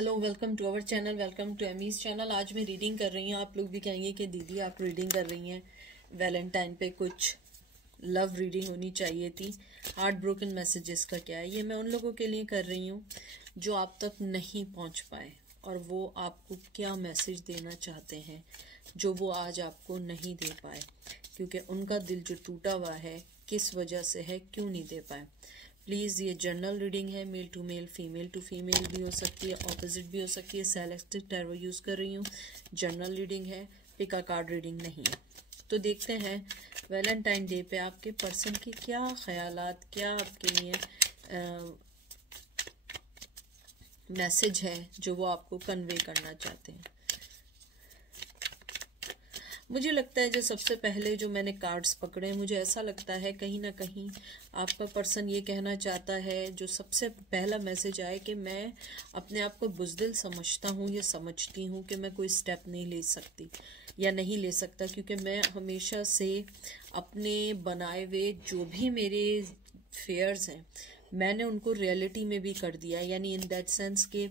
Hello, welcome to our channel, welcome to Amy's channel. आज मैं reading कर रही हूँ। आप लोग भी कहेंगे कि दीदी आप रीडिंग कर रही हैं, वैलेंटाइन पे कुछ लव रीडिंग होनी चाहिए थी। हार्ट ब्रोकन मैसेजेस का क्या है? ये मैं उन लोगों के लिए कर रही हूँ जो आप तक नहीं पहुँच पाए और वो आपको क्या मैसेज देना चाहते हैं जो वो आज आपको नहीं दे पाए, क्योंकि उनका दिल जो टूटा हुआ है किस वजह से है, क्यों नहीं दे पाए। प्लीज़, ये जनरल रीडिंग है, male to male, female to female भी हो सकती है, ऑपोजिट भी हो सकती है। सेलेक्टेड टैरो यूज़ कर रही हूँ, जनरल रीडिंग है, पिक अ कार्ड रीडिंग नहीं है। तो देखते हैं वैलेंटाइन डे पे आपके पर्सन की क्या ख्यालात, क्या आपके लिए मैसेज है जो वो आपको कन्वे करना चाहते हैं। मुझे लगता है जो सबसे पहले जो मैंने कार्ड्स पकड़े, मुझे ऐसा लगता है कहीं ना कहीं आपका पर्सन ये कहना चाहता है, जो सबसे पहला मैसेज आए कि मैं अपने आप को बुज़दिल समझता हूँ या समझती हूँ कि मैं कोई स्टेप नहीं ले सकती या नहीं ले सकता, क्योंकि मैं हमेशा से अपने बनाए हुए जो भी मेरे फेयर्स हैं मैंने उनको रियलिटी में भी कर दिया। यानी इन दैट सेंस कि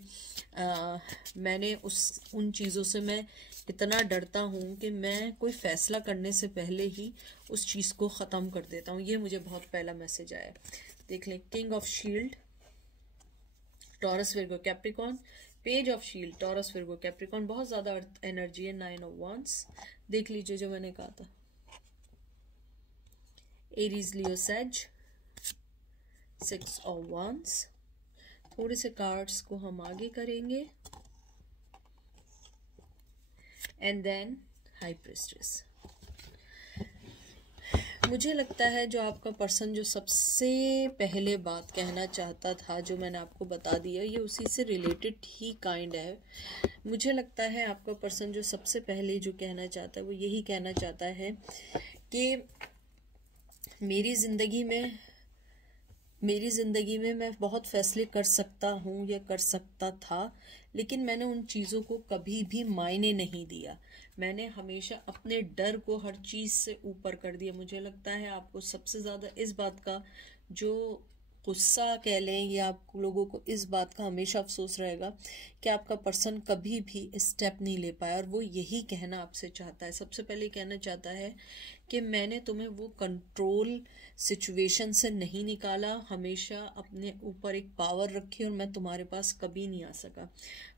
मैंने उन चीज़ों से मैं इतना डरता हूँ कि मैं कोई फैसला करने से पहले ही उस चीज़ को ख़त्म कर देता हूँ। ये मुझे बहुत पहला मैसेज आया। देख लें, king of shield, taurus Virgo Capricorn, page of shield, taurus Virgo Capricorn, बहुत ज़्यादा अर्थ एनर्जी है। 9 ऑफ वांड्स, देख लीजिए जो मैंने कहा था। Aries Leo says, 6 of wands. थोड़े से कार्ड्स को हम आगे करेंगे एंड देन हाई प्रिस्टेस। मुझे लगता है जो आपका पर्सन जो सबसे पहले बात कहना चाहता था, जो मैंने आपको बता दिया, ये उसी से रिलेटेड ही काइंड है। मुझे लगता है आपका पर्सन जो सबसे पहले जो कहना चाहता है वो यही कहना चाहता है कि मेरी ज़िंदगी में मैं बहुत फैसले कर सकता हूँ या कर सकता था, लेकिन मैंने उन चीज़ों को कभी भी मायने नहीं दिया। मैंने हमेशा अपने डर को हर चीज़ से ऊपर कर दिया। मुझे लगता है आपको सबसे ज़्यादा इस बात का जो गुस्सा कह लें, या आप लोगों को इस बात का हमेशा अफसोस रहेगा कि आपका पर्सन कभी भी स्टेप नहीं ले पाया, और वो यही कहना आपसे चाहता है। सबसे पहले कहना चाहता है कि मैंने तुम्हें वो कंट्रोल सिचुएशन से नहीं निकाला, हमेशा अपने ऊपर एक पावर रखी और मैं तुम्हारे पास कभी नहीं आ सका।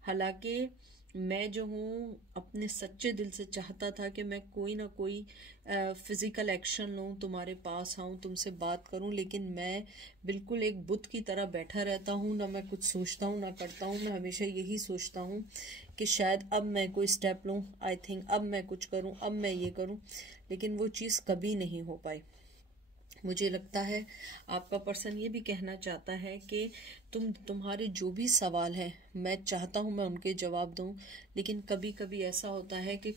हालांकि मैं जो हूँ अपने सच्चे दिल से चाहता था कि मैं कोई ना कोई फिज़िकल एक्शन लूँ, तुम्हारे पास आऊँ, तुमसे बात करूँ, लेकिन मैं बिल्कुल एक बुत की तरह बैठा रहता हूँ। ना मैं कुछ सोचता हूँ ना करता हूँ। मैं हमेशा यही सोचता हूँ कि शायद अब मैं कोई स्टेप लूँ, आई थिंक अब मैं कुछ करूँ, अब मैं ये करूँ, लेकिन वो चीज़ कभी नहीं हो पाई। मुझे लगता है आपका पर्सन ये भी कहना चाहता है कि तुम्हारे जो भी सवाल हैं मैं चाहता हूँ मैं उनके जवाब दूँ, लेकिन कभी कभी ऐसा होता है कि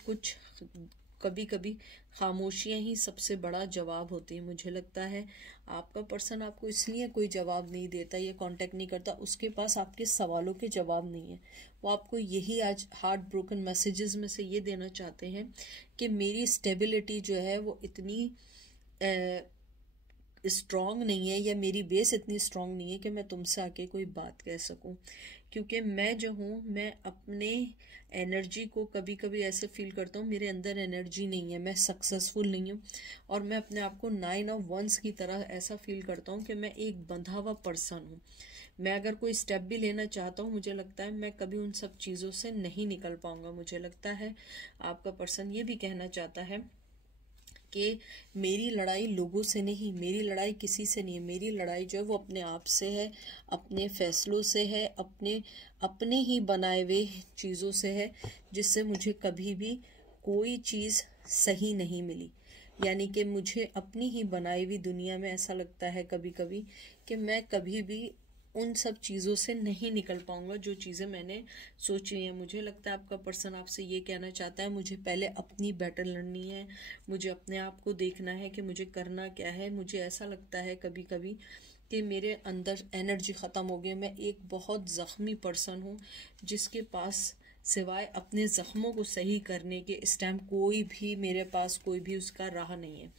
कभी कभी खामोशियाँ ही सबसे बड़ा जवाब होती है। मुझे लगता है आपका पर्सन आपको इसलिए कोई जवाब नहीं देता या कांटेक्ट नहीं करता, उसके पास आपके सवालों के जवाब नहीं है। वो आपको यही आज हार्ट ब्रोकन मैसेजेस में से ये देना चाहते हैं कि मेरी स्टेबिलिटी जो है वो इतनी स्ट्रॉन्ग नहीं है, या मेरी बेस इतनी स्ट्रॉन्ग नहीं है कि मैं तुमसे आके कोई बात कह सकूं, क्योंकि मैं जो हूँ मैं अपने एनर्जी को कभी कभी ऐसे फील करता हूँ मेरे अंदर एनर्जी नहीं है, मैं सक्सेसफुल नहीं हूँ, और मैं अपने आप को 9 ऑफ वांड्स की तरह ऐसा फील करता हूँ कि मैं एक बंधा हुआ पर्सन हूँ। मैं अगर कोई स्टेप भी लेना चाहता हूँ, मुझे लगता है मैं कभी उन सब चीज़ों से नहीं निकल पाऊंगा। मुझे लगता है आपका पर्सन ये भी कहना चाहता है कि मेरी लड़ाई लोगों से नहीं, मेरी लड़ाई किसी से नहीं है, मेरी लड़ाई जो है वो अपने आप से है, अपने फैसलों से है, अपने ही बनाए हुए चीज़ों से है, जिससे मुझे कभी भी कोई चीज़ सही नहीं मिली। यानी कि मुझे अपनी ही बनाई हुई दुनिया में ऐसा लगता है कभी कभी कि मैं कभी भी उन सब चीज़ों से नहीं निकल पाऊंगा जो चीज़ें मैंने सोची हैं। मुझे लगता है आपका पर्सन आपसे ये कहना चाहता है मुझे पहले अपनी बैटल लड़नी है, मुझे अपने आप को देखना है कि मुझे करना क्या है। मुझे ऐसा लगता है कभी कभी कि मेरे अंदर एनर्जी ख़त्म हो गई। मैं एक बहुत ज़ख्मी पर्सन हूँ जिसके पास सिवाय अपने ज़ख्मों को सही करने के इस टाइम कोई भी मेरे पास कोई भी उसका राह नहीं है।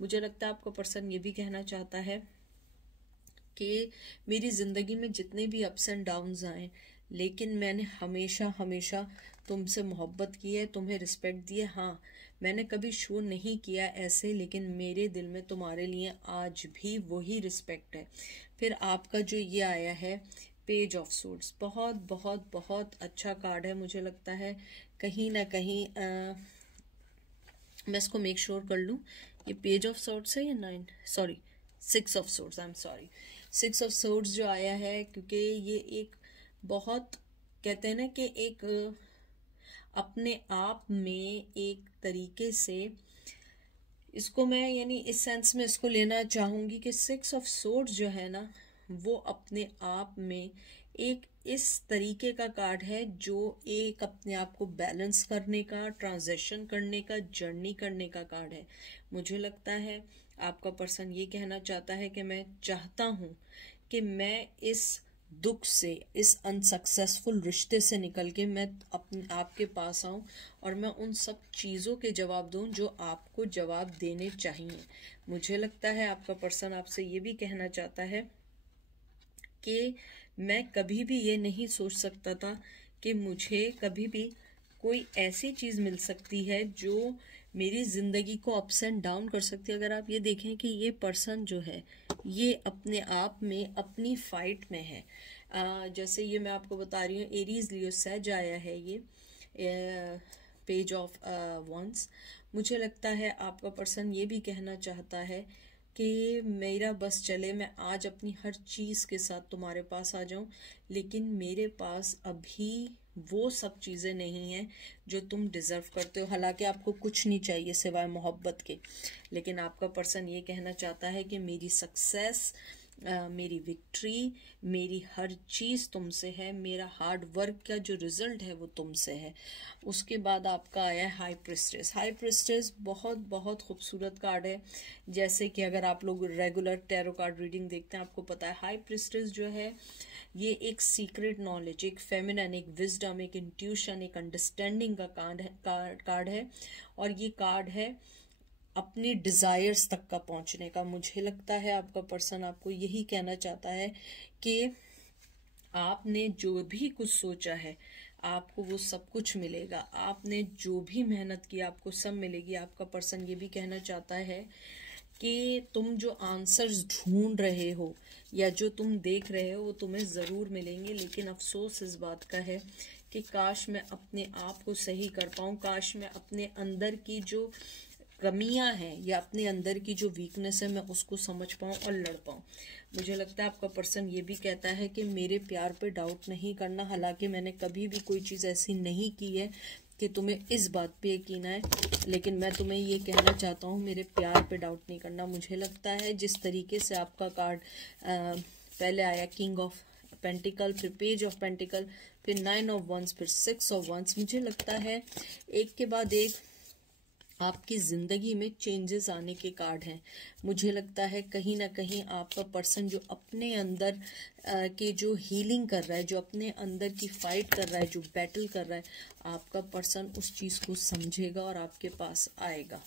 मुझे लगता है आपका पर्सन ये भी कहना चाहता है कि मेरी ज़िंदगी में जितने भी अप्स एंड डाउन्स आए, लेकिन मैंने हमेशा हमेशा तुमसे मोहब्बत की है, तुम्हें रिस्पेक्ट दी है। हाँ, मैंने कभी शो नहीं किया ऐसे, लेकिन मेरे दिल में तुम्हारे लिए आज भी वही रिस्पेक्ट है। फिर आपका जो ये आया है पेज ऑफ सूट्स, बहुत बहुत बहुत अच्छा कार्ड है। मुझे लगता है कहीं ना कहीं मैं इसको मेक श्योर कर लूँ, ये पेज ऑफ सोर्ड्स है या 9, sorry 6 of swords, I am sorry, 6 of swords जो आया है, क्योंकि ये एक बहुत कहते हैं ना कि एक अपने आप में एक तरीके से इसको मैं यानी इस सेंस में इसको लेना चाहूँगी कि 6 ऑफ सोर्ड्स जो है ना, वो अपने आप में एक इस तरीके का कार्ड है जो एक अपने आप को बैलेंस करने का, ट्रांजिशन करने का, जर्नी करने का कार्ड है। मुझे लगता है आपका पर्सन ये कहना चाहता है कि मैं चाहता हूँ कि मैं इस दुख से, इस अनसक्सेसफुल रिश्ते से निकल के मैं अपने आपके पास आऊं और मैं उन सब चीज़ों के जवाब दूं जो आपको जवाब देने चाहिए। मुझे लगता है आपका पर्सन आपसे ये भी कहना चाहता है कि मैं कभी भी ये नहीं सोच सकता था कि मुझे कभी भी कोई ऐसी चीज़ मिल सकती है जो मेरी ज़िंदगी को अप्स एंड डाउन कर सकती है। अगर आप ये देखें कि ये पर्सन जो है ये अपने आप में अपनी फाइट में है। जैसे ये मैं आपको बता रही हूँ, एरीज लियो सेज आया है ये पेज ऑफ वंस। मुझे लगता है आपका पर्सन ये भी कहना चाहता है कि मेरा बस चले, मैं आज अपनी हर चीज़ के साथ तुम्हारे पास आ जाऊं, लेकिन मेरे पास अभी वो सब चीज़ें नहीं हैं जो तुम डिज़र्व करते हो। हालांकि आपको कुछ नहीं चाहिए सिवाय मोहब्बत के, लेकिन आपका पर्सन ये कहना चाहता है कि मेरी सक्सेस, मेरी विक्ट्री, मेरी हर चीज़ तुमसे है, मेरा हार्ड वर्क का जो रिजल्ट है वो तुमसे है। उसके बाद आपका आया है हाई प्रिस्टेस। हाई प्रिस्टेस बहुत बहुत खूबसूरत कार्ड है। जैसे कि अगर आप लोग रेगुलर टैरो कार्ड रीडिंग देखते हैं आपको पता है हाई प्रिस्टेस जो है ये एक सीक्रेट नॉलेज, एक फेमिनिन, एक विजडम, एक इंट्यूशन, एक अंडरस्टैंडिंग का कार्ड है। और ये कार्ड है अपनी डिजायर्स तक का पहुंचने का। मुझे लगता है आपका पर्सन आपको यही कहना चाहता है कि आपने जो भी कुछ सोचा है आपको वो सब कुछ मिलेगा, आपने जो भी मेहनत की आपको सब मिलेगी। आपका पर्सन ये भी कहना चाहता है कि तुम जो आंसर्स ढूंढ रहे हो या जो तुम देख रहे हो वो तुम्हें ज़रूर मिलेंगे, लेकिन अफसोस इस बात का है कि काश मैं अपने आप को सही कर पाऊँ, काश मैं अपने अंदर की जो कमियां हैं या अपने अंदर की जो वीकनेस है मैं उसको समझ पाऊँ और लड़ पाऊँ। मुझे लगता है आपका पर्सन ये भी कहता है कि मेरे प्यार पे डाउट नहीं करना। हालांकि मैंने कभी भी कोई चीज़ ऐसी नहीं की है कि तुम्हें इस बात पे यकीन है, लेकिन मैं तुम्हें ये कहना चाहता हूँ मेरे प्यार पे डाउट नहीं करना। मुझे लगता है जिस तरीके से आपका कार्ड पहले आया किंग ऑफ पेंटिकल, फिर पेज ऑफ पेंटिकल, फिर 9 ऑफ वंस, फिर 6 ऑफ वंस, मुझे लगता है एक के बाद एक आपकी ज़िंदगी में चेंजेस आने के कार्ड हैं। मुझे लगता है कहीं ना कहीं आपका पर्सन जो अपने अंदर के जो हीलिंग कर रहा है, जो अपने अंदर की फाइट कर रहा है, जो बैटल कर रहा है, आपका पर्सन उस चीज़ को समझेगा और आपके पास आएगा।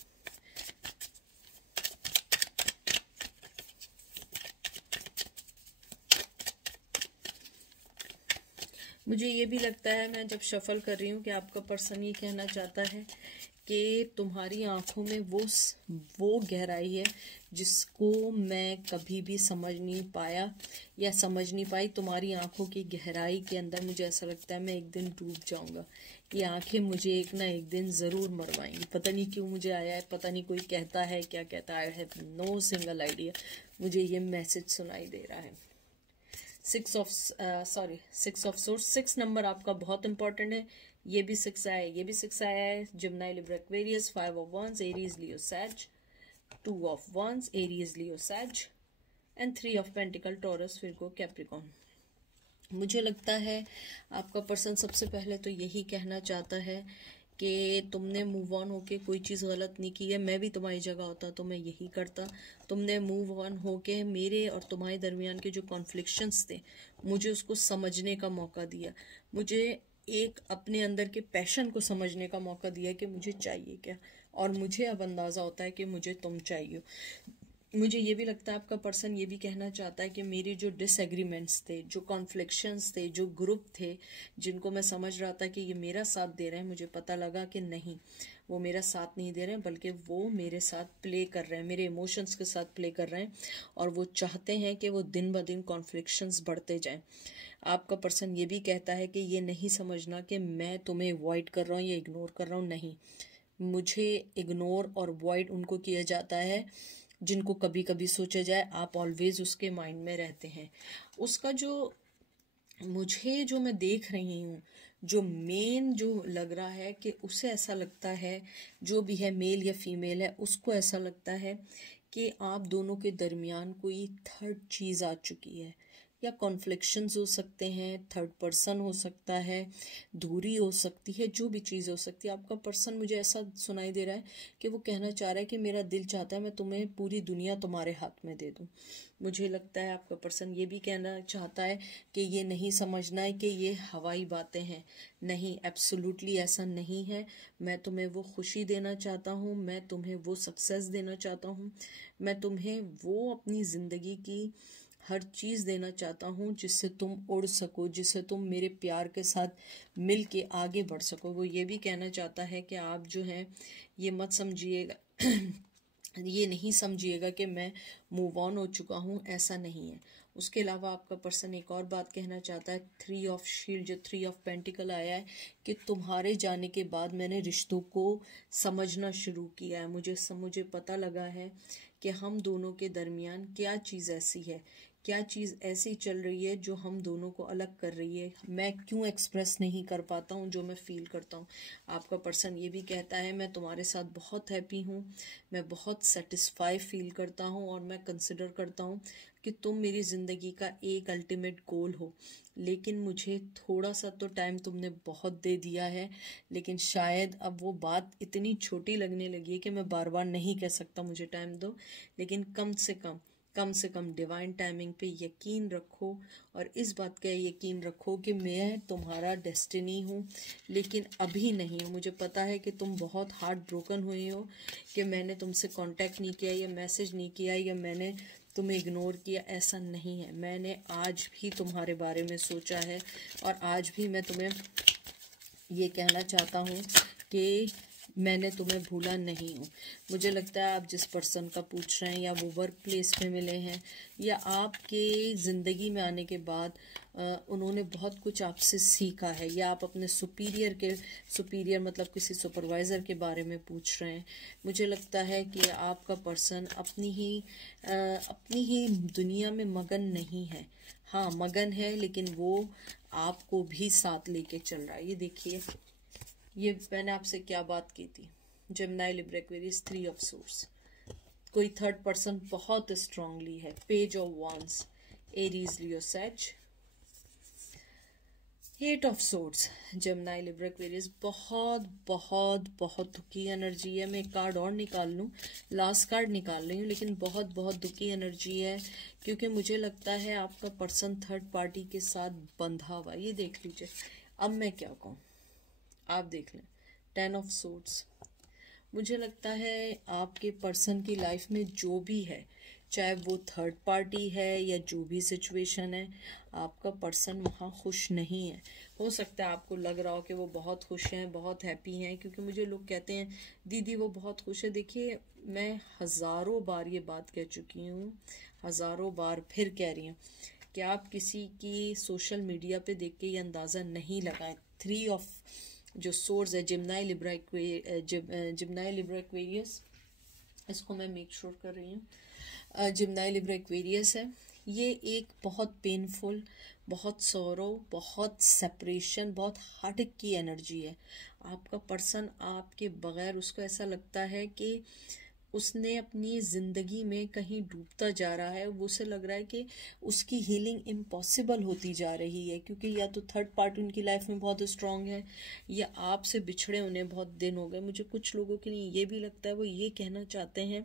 मुझे ये भी लगता है मैं जब शफल कर रही हूँ कि आपका पर्सन ये कहना चाहता है कि तुम्हारी आंखों में वो गहराई है जिसको मैं कभी भी समझ नहीं पाया या समझ नहीं पाई। तुम्हारी आंखों की गहराई के अंदर मुझे ऐसा लगता है मैं एक दिन डूब जाऊंगा। ये आंखें मुझे एक ना एक दिन ज़रूर मरवाएंगी। पता नहीं क्यों मुझे आया है, पता नहीं कोई कहता है क्या कहता है, I have no single idea, मुझे ये मैसेज सुनाई दे रहा है। 6 ऑफ सोर्स, 6 नंबर आपका बहुत इंपॉर्टेंट है। ये भी 6 आया है, ये भी 6 आया है। Gemini Libra Aquarius, 5 of wands, Aries Leo Sag, 2 of wands, Aries Leo Sag, and 3 of pentacles, Taurus, Virgo, Capricorn. मुझे लगता है आपका पर्सन सबसे पहले तो यही कहना चाहता है कि तुमने मूव ऑन होके कोई चीज़ गलत नहीं की है। मैं भी तुम्हारी जगह होता तो मैं यही करता। तुमने मूव ऑन होके मेरे और तुम्हारे दरमियान के जो कॉन्फ्लिक्शंस थे मुझे उसको समझने का मौका दिया, मुझे एक अपने अंदर के पैशन को समझने का मौका दिया कि मुझे चाहिए क्या, और मुझे अब अंदाज़ा होता है कि मुझे तुम चाहिए। मुझे ये भी लगता है आपका पर्सन ये भी कहना चाहता है कि मेरे जो डिसएग्रीमेंट्स थे, जो कॉन्फ्लिक्शंस थे, जो ग्रुप थे जिनको मैं समझ रहा था कि ये मेरा साथ दे रहे हैं, मुझे पता लगा कि नहीं, वो मेरा साथ नहीं दे रहे हैं, बल्कि वो मेरे साथ प्ले कर रहे हैं, मेरे इमोशंस के साथ प्ले कर रहे हैं, और वो चाहते हैं कि वो दिन ब दिन कॉन्फ्लिक्शंस बढ़ते जाएं। आपका पर्सन ये भी कहता है कि ये नहीं समझना कि मैं तुम्हें अवॉइड कर रहा हूँ या इग्नोर कर रहा हूँ, नहीं, मुझे इग्नोर और अवॉइड उनको किया जाता है जिनको कभी कभी सोचा जाए आप ऑलवेज उसके माइंड में रहते हैं। उसका जो मैं देख रही हूँ, जो मेन जो लग रहा है कि उसे ऐसा लगता है, जो भी है मेल या फीमेल है, उसको ऐसा लगता है कि आप दोनों के दरमियान कोई थर्ड चीज़ आ चुकी है, या कॉन्फ्लिक्शंस हो सकते हैं, थर्ड पर्सन हो सकता है, दूरी हो सकती है, जो भी चीज़ हो सकती है। आपका पर्सन मुझे ऐसा सुनाई दे रहा है कि वो कहना चाह रहा है कि मेरा दिल चाहता है मैं तुम्हें पूरी दुनिया तुम्हारे हाथ में दे दूं। मुझे लगता है आपका पर्सन ये भी कहना चाहता है कि ये नहीं समझना है कि ये हवाई बातें हैं, नहीं, एब्सोल्युटली ऐसा नहीं है। मैं तुम्हें वो खुशी देना चाहता हूँ, मैं तुम्हें वो सक्सेस देना चाहता हूँ, मैं तुम्हें वो अपनी ज़िंदगी की हर चीज़ देना चाहता हूँ जिससे तुम उड़ सको, जिससे तुम मेरे प्यार के साथ मिल के आगे बढ़ सको। वो ये भी कहना चाहता है कि आप जो हैं ये मत समझिएगा ये नहीं समझिएगा कि मैं मूव ऑन हो चुका हूँ, ऐसा नहीं है। उसके अलावा आपका पर्सन एक और बात कहना चाहता है, 3 ऑफ शील्ड, जो 3 ऑफ पेंटिकल आया है, कि तुम्हारे जाने के बाद मैंने रिश्तों को समझना शुरू किया है। मुझे पता लगा है कि हम दोनों के दरमियान क्या चीज़ ऐसी है, क्या चीज़ ऐसी चल रही है जो हम दोनों को अलग कर रही है, मैं क्यों एक्सप्रेस नहीं कर पाता हूँ जो मैं फील करता हूँ। आपका पर्सन ये भी कहता है मैं तुम्हारे साथ बहुत हैप्पी हूँ, मैं बहुत सेटिस्फाई फील करता हूँ, और मैं कंसिडर करता हूँ कि तुम मेरी ज़िंदगी का एक अल्टीमेट गोल हो, लेकिन मुझे थोड़ा सा तो टाइम तुमने बहुत दे दिया है, लेकिन शायद अब वो बात इतनी छोटी लगने लगी है कि मैं बार बार नहीं कह सकता मुझे टाइम दो, लेकिन कम से कम डिवाइन टाइमिंग पे यकीन रखो, और इस बात का यकीन रखो कि मैं तुम्हारा डेस्टिनी हूँ, लेकिन अभी नहीं हूँ। मुझे पता है कि तुम बहुत हार्ट ब्रोकन हुए हो कि मैंने तुमसे कांटेक्ट नहीं किया, या मैसेज नहीं किया, या मैंने तुम्हें इग्नोर किया, ऐसा नहीं है। मैंने आज भी तुम्हारे बारे में सोचा है, और आज भी मैं तुम्हें ये कहना चाहता हूँ कि मैंने तुम्हें भूला नहीं हूँ। मुझे लगता है आप जिस पर्सन का पूछ रहे हैं, या वो वर्क प्लेस में मिले हैं, या आपके ज़िंदगी में आने के बाद उन्होंने बहुत कुछ आपसे सीखा है, या आप अपने सुपीरियर मतलब किसी सुपरवाइज़र के बारे में पूछ रहे हैं। मुझे लगता है कि आपका पर्सन अपनी ही दुनिया में मगन नहीं है। हाँ, मगन है, लेकिन वो आपको भी साथ लेके चल रहा है। ये देखिए, ये मैंने आपसे क्या बात की थी, Gemini, Libra, Aquarius, 3 of swords, कोई थर्ड पर्सन बहुत स्ट्रांगली है, page of wands, Aries, Leo, Sag, 8 of swords, Gemini, Libra, Aquarius, बहुत बहुत बहुत दुखी एनर्जी है। मैं एक कार्ड और निकाल लूँ, लास्ट कार्ड निकाल रही हूँ, लेकिन बहुत बहुत दुखी एनर्जी है, क्योंकि मुझे लगता है आपका पर्सन थर्ड पार्टी के साथ बंधा हुआ। ये देख लीजिए, अब मैं क्या कहूँ, आप देख लें, 10 ऑफ सोर्ड्स। मुझे लगता है आपके पर्सन की लाइफ में जो भी है, चाहे वो थर्ड पार्टी है या जो भी सिचुएशन है, आपका पर्सन वहाँ खुश नहीं है। हो सकता है आपको लग रहा हो कि वो बहुत खुश हैं, बहुत हैप्पी हैं, क्योंकि मुझे लोग कहते हैं दीदी वो बहुत खुश है। देखिए, मैं हज़ारों बार ये बात कह चुकी हूँ, हज़ारों बार फिर कह रही हूँ कि आप किसी की सोशल मीडिया पे देख के ये अंदाज़ा नहीं लगाएं। 3 ऑफ जो सोर्स है, जेमिनी, लिब्रा, एक्वेरियस, इसको मैं मेक श्योर कर रही हूँ, जेमिनी, लिब्रा, एक्वेरियस है। ये एक बहुत पेनफुल, बहुत सौरो, बहुत सेपरेशन, बहुत हार्ट की एनर्जी है। आपका पर्सन आपके बगैर, उसको ऐसा लगता है कि उसने अपनी ज़िंदगी में कहीं डूबता जा रहा है। वो उसे लग रहा है कि उसकी हीलिंग इम्पॉसिबल होती जा रही है, क्योंकि या तो थर्ड पार्टी उनकी लाइफ में बहुत स्ट्रांग है, या आपसे बिछड़े उन्हें बहुत दिन हो गए। मुझे कुछ लोगों के लिए ये भी लगता है, वो ये कहना चाहते हैं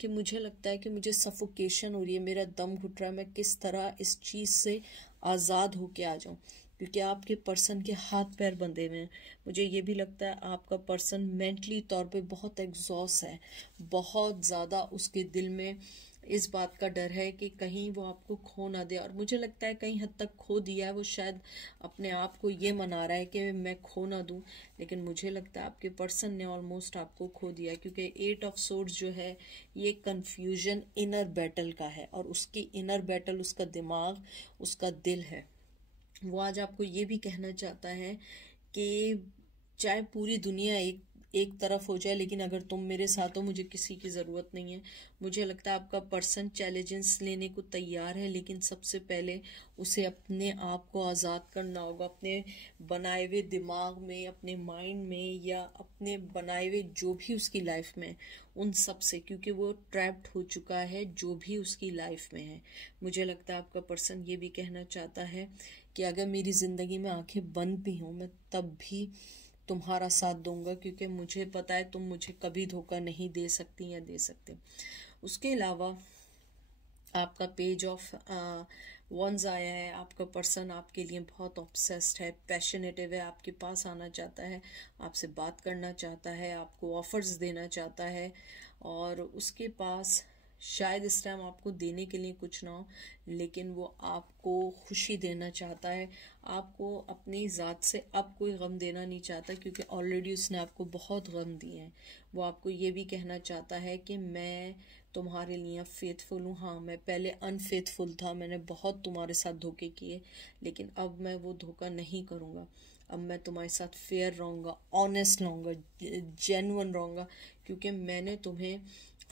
कि मुझे लगता है कि मुझे सफोकेशन हो रही है, मेरा दम घुट रहा है, मैं किस तरह इस चीज़ से आज़ाद होके आ जाऊं, क्योंकि आपके पर्सन के हाथ पैर बंधे हुए हैं। मुझे ये भी लगता है आपका पर्सन मेंटली तौर पे बहुत एग्जॉस्ट है, बहुत ज़्यादा उसके दिल में इस बात का डर है कि कहीं वो आपको खो ना दे, और मुझे लगता है कहीं हद तक खो दिया है। वो शायद अपने आप को ये मना रहा है कि मैं खो ना दूं, लेकिन मुझे लगता है आपके पर्सन ने ऑलमोस्ट आपको खो दिया है, क्योंकि 8 ऑफ सोर्ड्स जो है ये कंफ्यूजन इनर बैटल का है, और उसकी इनर बैटल उसका दिमाग, उसका दिल है। वो आज आपको ये भी कहना चाहता है कि चाहे पूरी दुनिया एक तरफ हो जाए, लेकिन अगर तुम मेरे साथ हो मुझे किसी की ज़रूरत नहीं है। मुझे लगता है आपका पर्सन चैलेंजेस लेने को तैयार है, लेकिन सबसे पहले उसे अपने आप को आज़ाद करना होगा, अपने बनाए हुए दिमाग में, अपने माइंड में, या अपने बनाए हुए जो भी उसकी लाइफ में, उन सब से, क्योंकि वो ट्रैप्ड हो चुका है जो भी उसकी लाइफ में है। मुझे लगता है आपका पर्सन ये भी कहना चाहता है कि अगर मेरी ज़िंदगी में आंखें बंद भी हों मैं तब भी तुम्हारा साथ दूंगा, क्योंकि मुझे पता है तुम मुझे कभी धोखा नहीं दे सकती या दे सकते। उसके अलावा आपका पेज ऑफ वंस आया है। आपका पर्सन आपके लिए बहुत ऑब्सेस्ड है, पैशनेटिव है, आपके पास आना चाहता है, आपसे बात करना चाहता है, आपको ऑफर्स देना चाहता है, और उसके पास शायद इस टाइम आपको देने के लिए कुछ ना हो, लेकिन वो आपको खुशी देना चाहता है। आपको अपनी ज़ात से अब कोई गम देना नहीं चाहता, क्योंकि ऑलरेडी उसने आपको बहुत गम दिए हैं। वो आपको ये भी कहना चाहता है कि मैं तुम्हारे लिए फेथफुल हूँ। हाँ, मैं पहले अनफेथफुल था, मैंने बहुत तुम्हारे साथ धोखे किए, लेकिन अब मैं वो धोखा नहीं करूँगा। अब मैं तुम्हारे साथ फेयर रहूँगा, ऑनेस्ट रहूँगा, जेन्युइन रहूँगा, क्योंकि मैंने तुम्हें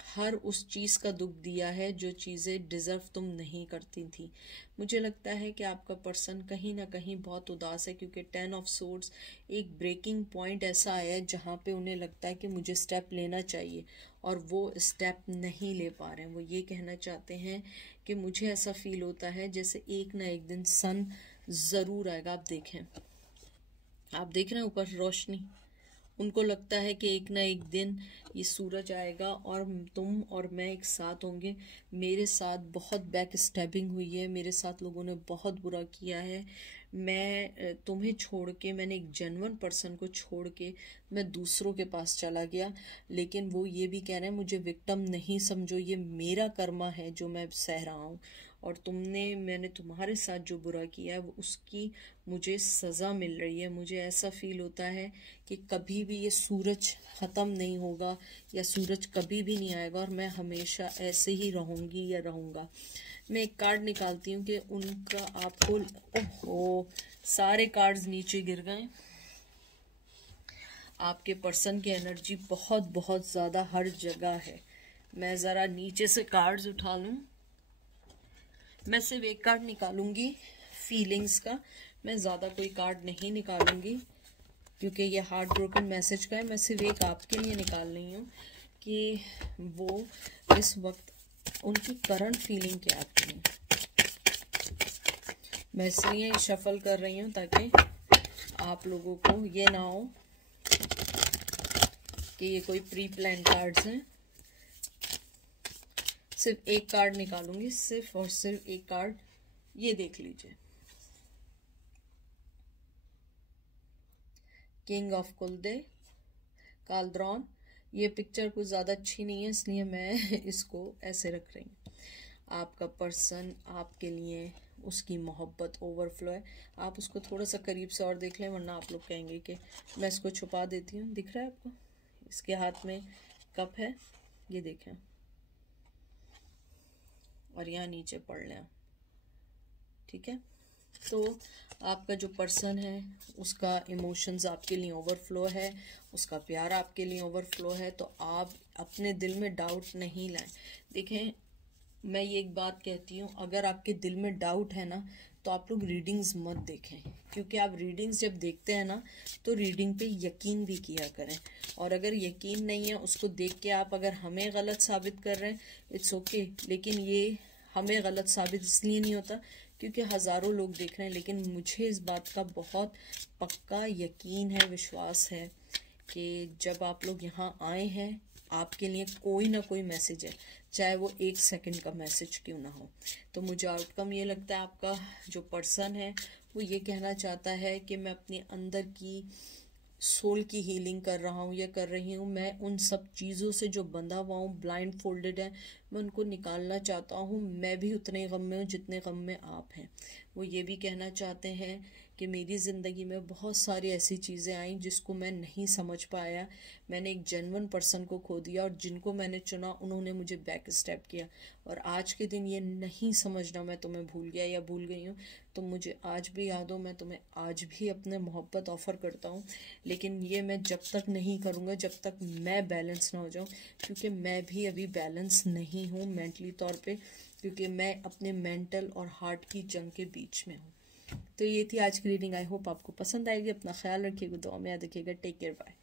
हर उस चीज़ का दुख दिया है जो चीज़ें डिज़र्व तुम नहीं करती थी। मुझे लगता है कि आपका पर्सन कहीं ना कहीं बहुत उदास है, क्योंकि 10 ऑफ सोर्ड्स एक ब्रेकिंग पॉइंट ऐसा आया है जहाँ पे उन्हें लगता है कि मुझे स्टेप लेना चाहिए, और वो स्टेप नहीं ले पा रहे हैं। वो ये कहना चाहते हैं कि मुझे ऐसा फील होता है जैसे एक ना एक दिन सन ज़रूर आएगा। आप देखें, आप देख रहे हैं ऊपर रोशनी, उनको लगता है कि एक ना एक दिन ये सूरज आएगा और तुम और मैं एक साथ होंगे। मेरे साथ बहुत बैक स्टैबिंग हुई है, मेरे साथ लोगों ने बहुत बुरा किया है। मैं तुम्हें छोड़ के, मैंने एक जेन्युइन पर्सन को छोड़ के मैं दूसरों के पास चला गया, लेकिन वो ये भी कह रहे हैं मुझे विक्टिम नहीं समझो, ये मेरा कर्मा है जो मैं सह रहा हूँ, और मैंने तुम्हारे साथ जो बुरा किया है वो उसकी मुझे सज़ा मिल रही है। मुझे ऐसा फील होता है कि कभी भी ये सूरज ख़त्म नहीं होगा, या सूरज कभी भी नहीं आएगा, और मैं हमेशा ऐसे ही रहूँगी या रहूँगा। मैं एक कार्ड निकालती हूँ कि उनका आपको, ओहो, सारे कार्ड्स नीचे गिर गए। आपके पर्सन की एनर्जी बहुत बहुत ज़्यादा हर जगह है। मैं ज़रा नीचे से कार्ड्स उठा लूँ। मैं सिर्फ एक कार्ड निकालूंगी फीलिंग्स का, मैं ज़्यादा कोई कार्ड नहीं निकालूंगी, क्योंकि ये हार्ट ब्रोकन मैसेज का है। मैं सिर्फ एक आपके लिए निकाल रही हूँ कि वो इस वक्त उनकी करंट फीलिंग क्या आपकी है। मैं इसलिए शफल कर रही हूँ ताकि आप लोगों को ये ना हो कि ये कोई प्री प्लान कार्ड्स हैं। सिर्फ एक कार्ड निकालूंगी, सिर्फ और सिर्फ एक कार्ड। ये देख लीजिए, किंग ऑफ कुल्दे कालद्रॉन। ये पिक्चर कुछ ज़्यादा अच्छी नहीं है, इसलिए मैं इसको ऐसे रख रही हूँ। आपका पर्सन आपके लिए, उसकी मोहब्बत ओवरफ्लो है। आप उसको थोड़ा सा करीब से और देख लें, वरना आप लोग कहेंगे कि मैं इसको छुपा देती हूँ। दिख रहा है आपको, इसके हाथ में कप है, ये देखें, और यहाँ नीचे पढ़ लें, ठीक है। तो आपका जो पर्सन है उसका इमोशंस आपके लिए ओवरफ्लो है, उसका प्यार आपके लिए ओवरफ्लो है, तो आप अपने दिल में डाउट नहीं लाएं। देखें, मैं ये एक बात कहती हूँ, अगर आपके दिल में डाउट है ना, तो आप लोग रीडिंग्स मत देखें, क्योंकि आप रीडिंग्स जब देखते हैं ना तो रीडिंग पे यकीन भी किया करें। और अगर यकीन नहीं है, उसको देख के आप अगर हमें गलत साबित कर रहे हैं, इट्स ओके, लेकिन ये हमें गलत साबित इसलिए नहीं होता क्योंकि हज़ारों लोग देख रहे हैं। लेकिन मुझे इस बात का बहुत पक्का यकीन है, विश्वास है कि जब आप लोग यहाँ आए हैं, आपके लिए कोई ना कोई मैसेज है, चाहे वो 1 सेकंड का मैसेज क्यों ना हो। तो मुझे आउटकम ये लगता है, आपका जो पर्सन है वो ये कहना चाहता है कि मैं अपने अंदर की सोल की हीलिंग कर रहा हूँ या कर रही हूँ, मैं उन सब चीज़ों से जो बंधा हुआ हूँ, ब्लाइंड फोल्डेड है, मैं उनको निकालना चाहता हूँ। मैं भी उतने गम में हूँ जितने गम में आप हैं। वो ये भी कहना चाहते हैं कि मेरी ज़िंदगी में बहुत सारी ऐसी चीज़ें आई जिसको मैं नहीं समझ पाया। मैंने एक जेन्युइन पर्सन को खो दिया और जिनको मैंने चुना उन्होंने मुझे बैक स्टेप किया। और आज के दिन ये नहीं समझना मैं तुम्हें भूल गया या भूल गई हूँ, तुम मुझे आज भी याद हो, मैं तुम्हें आज भी अपने मोहब्बत ऑफ़र करता हूँ। लेकिन ये मैं जब तक नहीं करूँगा जब तक मैं बैलेंस ना हो जाऊँ, क्योंकि मैं भी अभी बैलेंस नहीं हूँ मेंटली तौर पे, क्योंकि मैं अपने मेंटल और हार्ट की जंग के बीच में हूँ। तो ये थी आज की रीडिंग। आई होप आपको पसंद आएगी। अपना ख्याल रखिएगा, दुआ में याद रखिएगा। Take care, bye.